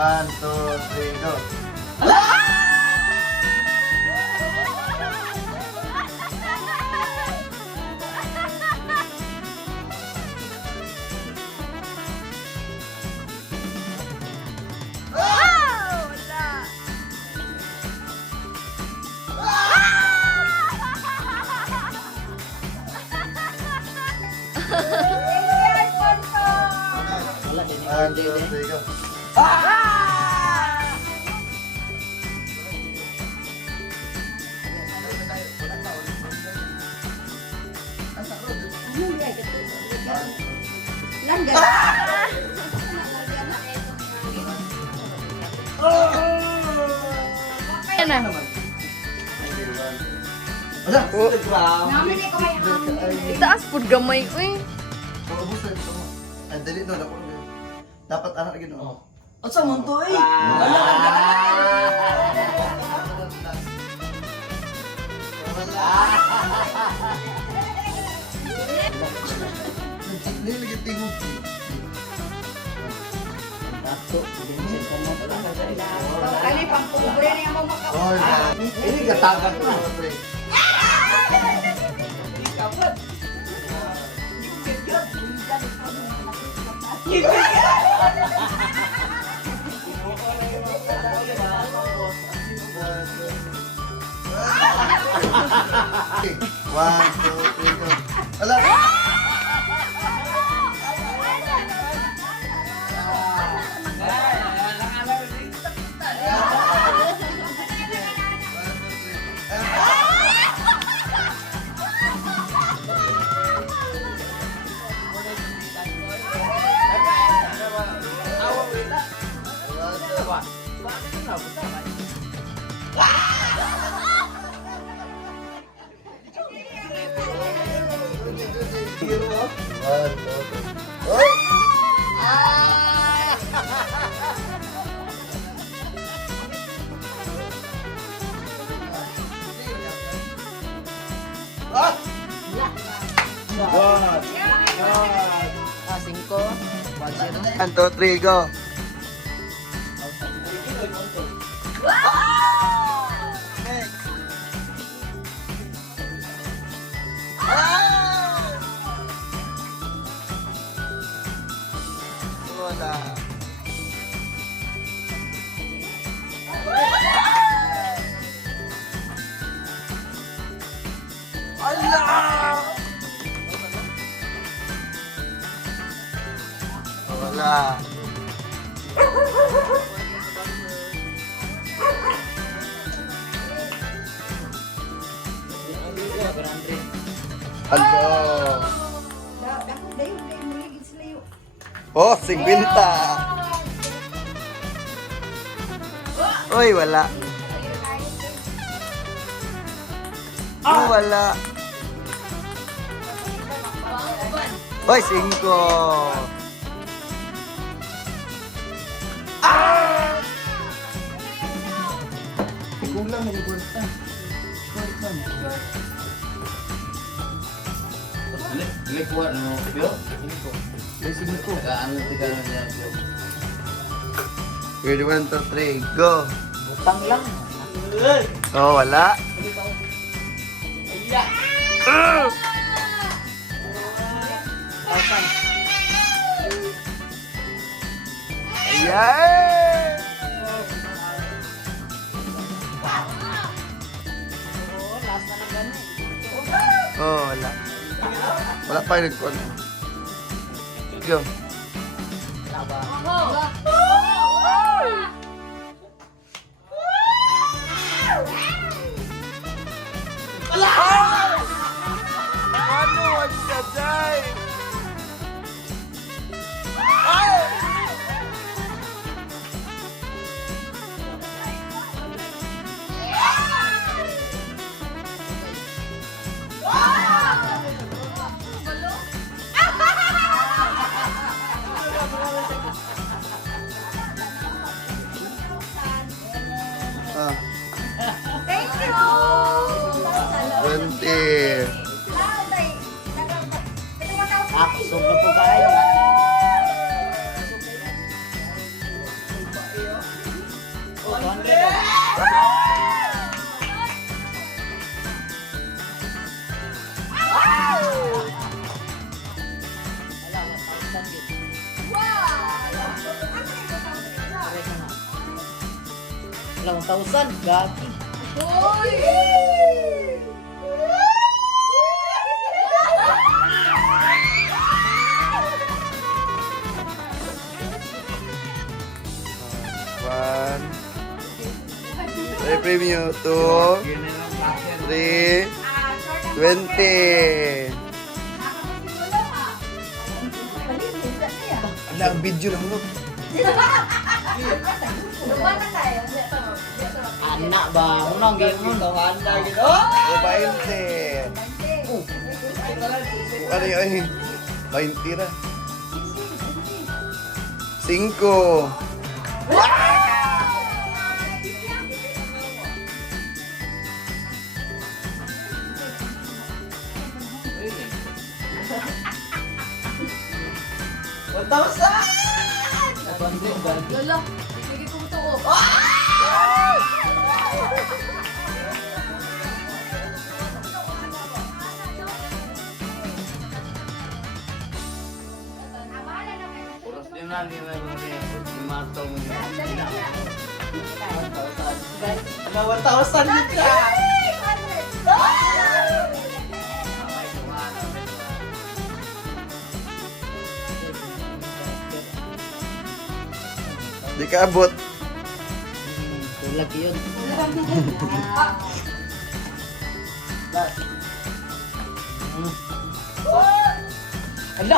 1, 2, 3, go! Wala din. 1, 2, 3, go! Yan na. Wala! Namili ko may hangin. Itaas po gamay. Uy. Ubus na ito mo. Ang dali no, naku. Dapat anak lagi no. At sa munto eh. Hindi lagi tingog. Kali pang kubre na yung mga Oh, Ini gatagan na. One, two, three, go. Wala! One, two, three. Oy! Ah! Ah, 5. 1, 2, 3, go! Wala. Allah! Wala. Hello. Oh, 50. Uy, wala. Oh, wala. Uy, 5. Kulang na yung ta. Ini kuat no, Pio. Lesson ko. Ano tinggal niya, Pio. Ready, 1, 2, 3, go. Butang lang. Oh, wala. Ayan! Oh, wala. Wala pa yung nagkuhan. Go. Ano ang saday? Ah, Thank you! 20. Aksok na po kayo. Lang 1,000. Gagi. One. Ay, premium. 2, 3, 20. Ang video lang mo. Anak ba? Unang gingon. Handa gito. 20. Ano yun? 20 na. 5. Lolo, sige kong tuo. Oras din na nila yung matong. 1,000 dito. Di ka abot. Tulag yun. Ala!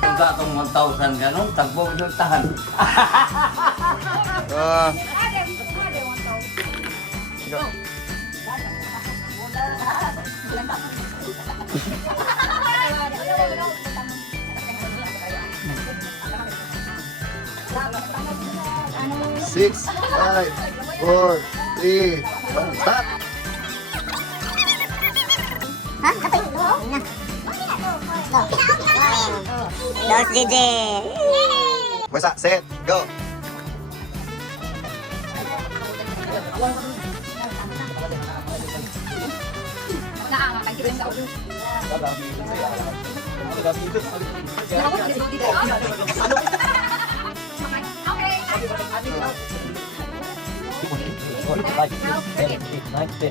Kung katong 1,000 ganun, tagbo yung tahan. Ah. Six, 5, 4, 3, 1, start! Dos JJ. Basta, set, go!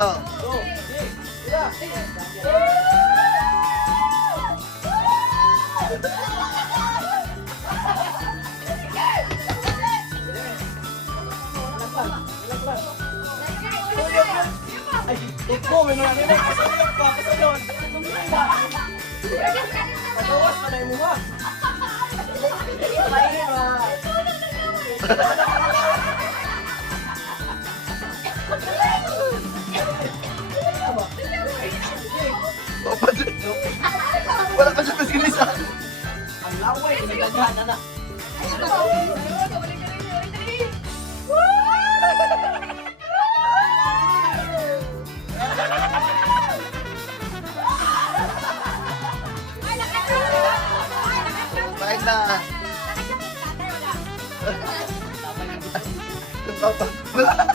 Oh. Oh, wala pa siya pasilisa. Ang laway. Nagagana na. Kain na. Papa, wala.